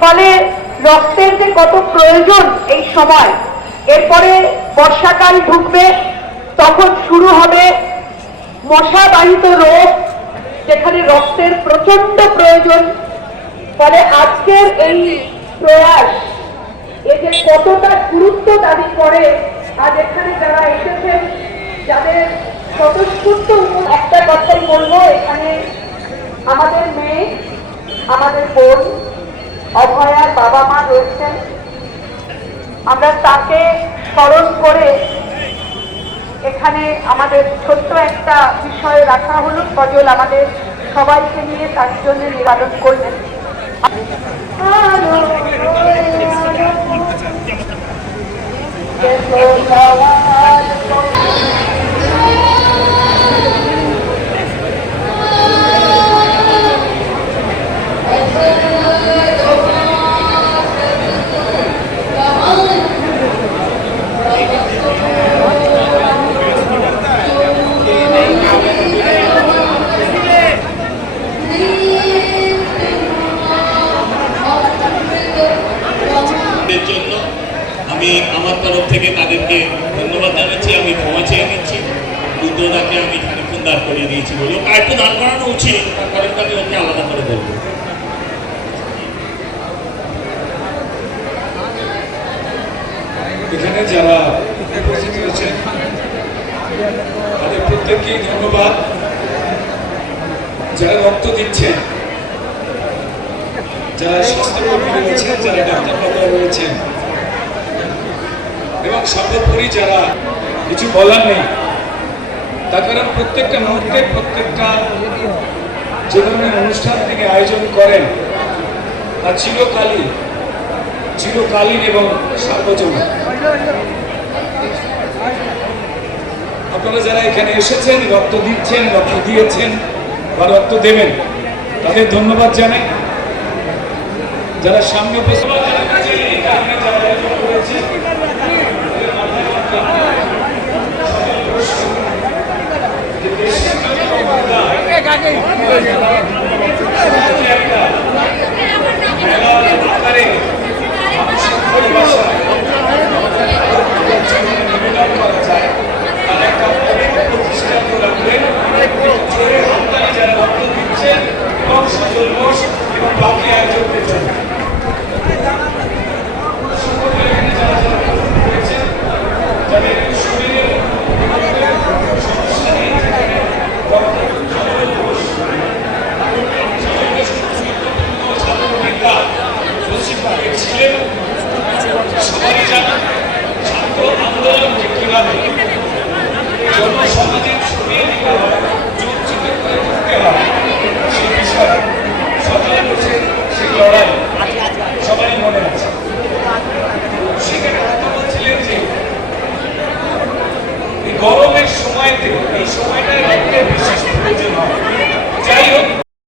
ফলে রক্তের যে কত প্রয়োজন এই সময়, এরপরে বর্ষাকাল ঢুকবে, তখন শুরু হবে মশাবাহিত রোগ, যেখানে রক্তের প্রচণ্ড প্রয়োজন। ফলে আজকের এই প্রয়াস এতে কতটা গুরুত্ব দাবি করে, আজ এখানে যারা এসেছেন, যাদের স্বতঃস্ফূর্ত একটা কথাই বলব, এখানে আমাদের মেয়ে, আমাদের বোন অভয়ার বাবা মা রয়েছেন। আমরা তাকে স্মরণ করে এখানে আমাদের ছোট্ট একটা বিষয় রাখা হলো সজল আমাদের সবাইকে নিয়ে তার জন্য নিবারণ করলেন। জন্য আমি আমার তরফ থেকে তাদেরকে ধন্যবাদ জানাচ্ছি, আমি ক্ষমা চেয়ে নিচ্ছি। রুদ্রদাকে আমি খানিক্ষণ দাঁড় করিয়ে দিয়েছি বলে ওকে একটু দাঁড় করানো উচিত তার কারণটা আমি ওকে আলাদা করে বলব। এখানে যারা উপস্থিত হয়েছেন তাদের প্রত্যেককেই ধন্যবাদ। যারা রক্ত দিচ্ছেন যারা স্বাস্থ্যকর্মী রয়েছেন, যারা ডাক্তারবাবু রয়েছেন, এবং সর্বোপরি যারা কিছু বলার নেই, তার কারণ প্রত্যেকটা মুহূর্তে প্রত্যেকটা যে ধরনের অনুষ্ঠান তিনি আয়োজন করেন, তা চিরকালই, চিরকালীন এবং সার্বজনীন। আপনারা যারা এখানে এসেছেন, রক্ত দিচ্ছেন, রক্ত দিয়েছেন বা রক্ত দেবেন, তাদের ধন্যবাদ জানাই। যারা সামনে যারা আয়োজন করেছেন, তাদের মাথায় রাখতে হবে। যে দেশের জন্য অবদান, সমাজে একটা মেলার আকারে মানুষের ভালোবাসায় নিবেদন করা যায় তার একটা অভিনব প্রতিষ্ঠা করে রাখলেন জোরে হাততালি যারা রক্ত দিচ্ছেন এবং সুজল ঘোষ এবং বাকি আয়োজকদের জন্য সকলে এখানে যারা যারা রক্ত দিয়েছেন, যাদের শরীরের সমস্যা নেই, যেখানে রক্ত সুজল ঘোষ, সুজল ঘোষ ছিলেন সবাই জানেন ছাত্র আন্দোলনকে কীভাবে জনসমাজে গরমের সময়তে এই সময়টা রক্তের বিশেষ প্রয়োজন হয়। যাই হোক